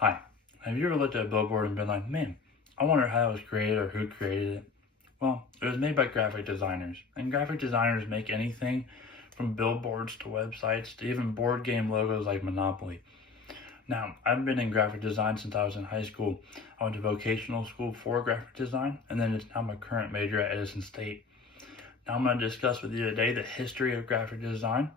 Hi, have you ever looked at a billboard and been like, man, I wonder how it was created or who created it? Well, it was made by graphic designers, and graphic designers make anything from billboards to websites to even board game logos like Monopoly. Now, I've been in graphic design since I was in high school. I went to vocational school for graphic design, and then it's now my current major at Edison State. Now, I'm going to discuss with you today the history of graphic design,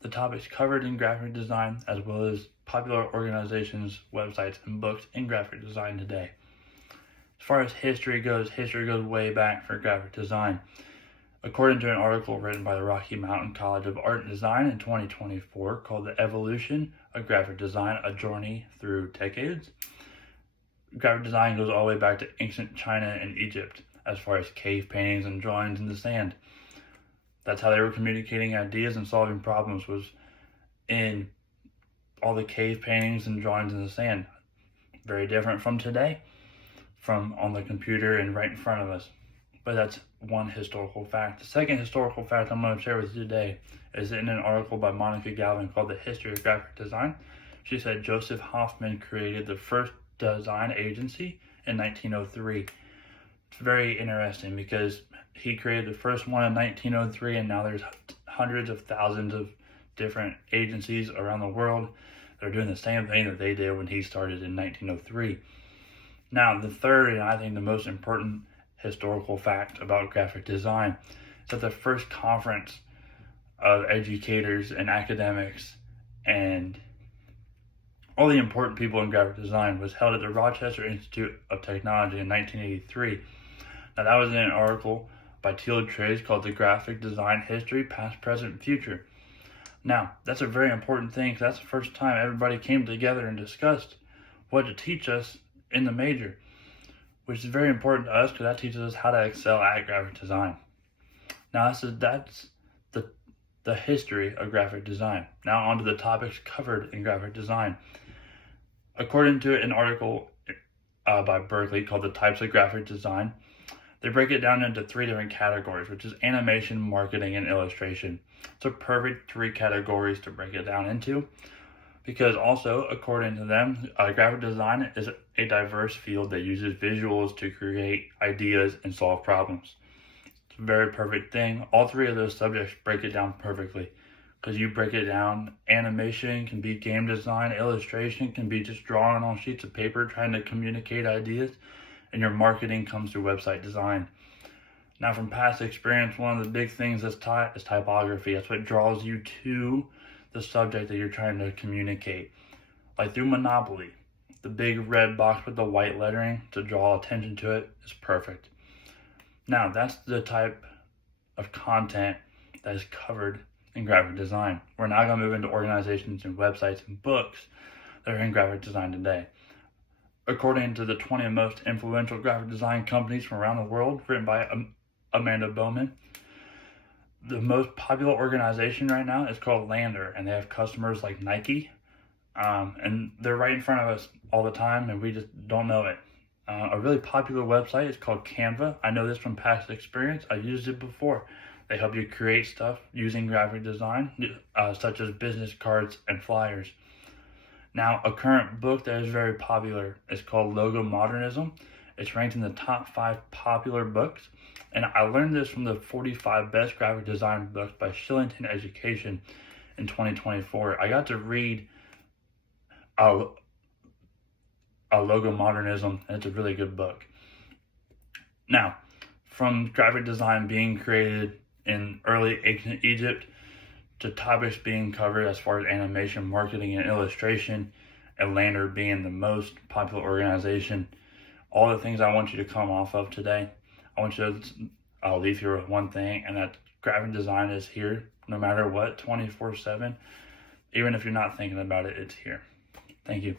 the topics covered in graphic design, as well as popular organizations, websites, and books in graphic design today. As far as history goes way back for graphic design. According to an article written by the Rocky Mountain College of Art and Design in 2024 called The Evolution of Graphic Design, A Journey Through Decades, graphic design goes all the way back to ancient China and Egypt, as far as cave paintings and drawings in the sand. That's how they were communicating ideas and solving problems, was in all the cave paintings and drawings in the sand. Very different from today, from on the computer and right in front of us. But that's one historical fact. The second historical fact I'm going to share with you today is in an article by Monica Galvin called The History of Graphic Design. She said Joseph Hoffman created the first design agency in 1903. It's very interesting because he created the first one in 1903, and now there's hundreds of thousands of different agencies around the world that are doing the same thing that they did when he started in 1903. Now, the third, and I think the most important historical fact about graphic design, is that the first conference of educators and academics and all the important people in graphic design was held at the Rochester Institute of Technology in 1983. Now, that was in an article by Teal Trace called The Graphic Design History, Past, Present, Future. Now, that's a very important thing because that's the first time everybody came together and discussed what to teach us in the major, which is very important to us because that teaches us how to excel at graphic design. Now, that's the history of graphic design. Now, on to the topics covered in graphic design. According to an article by Berkeley called The Types of Graphic Design, they break it down into three different categories, which is animation, marketing, and illustration. It's a perfect three categories to break it down into, because also, according to them, graphic design is a diverse field that uses visuals to create ideas and solve problems. It's a very perfect thing. All three of those subjects break it down perfectly, because you break it down. Animation can be game design, illustration can be just drawing on sheets of paper, trying to communicate ideas, and your marketing comes through website design. Now, from past experience, one of the big things that's taught is typography. That's what draws you to the subject that you're trying to communicate. Like through Monopoly, the big red box with the white lettering to draw attention to it is perfect. Now, that's the type of content that is covered in graphic design. We're now going to move into organizations and websites and books that are in graphic design today. According to the 20 most influential graphic design companies from around the world, written by Amanda Bowman, the most popular organization right now is called Lander, and they have customers like Nike, and they're right in front of us all the time, and we just don't know it. A really popular website is called Canva. I know this from past experience. I've used it before. They help you create stuff using graphic design, such as business cards and flyers. Now, a current book that is very popular is called Logo Modernism. It's ranked in the top 5 popular books. And I learned this from the 45 best graphic design books by Shillington Education in 2024. I got to read a Logo Modernism, and it's a really good book. Now, from graphic design being created in early ancient Egypt to topics being covered as far as animation, marketing, and illustration, and Lander being the most popular organization, all the things I want you to come off of today, I'll leave here with one thing, and that graphic design is here no matter what, 24/7. Even if you're not thinking about it, it's here. Thank you.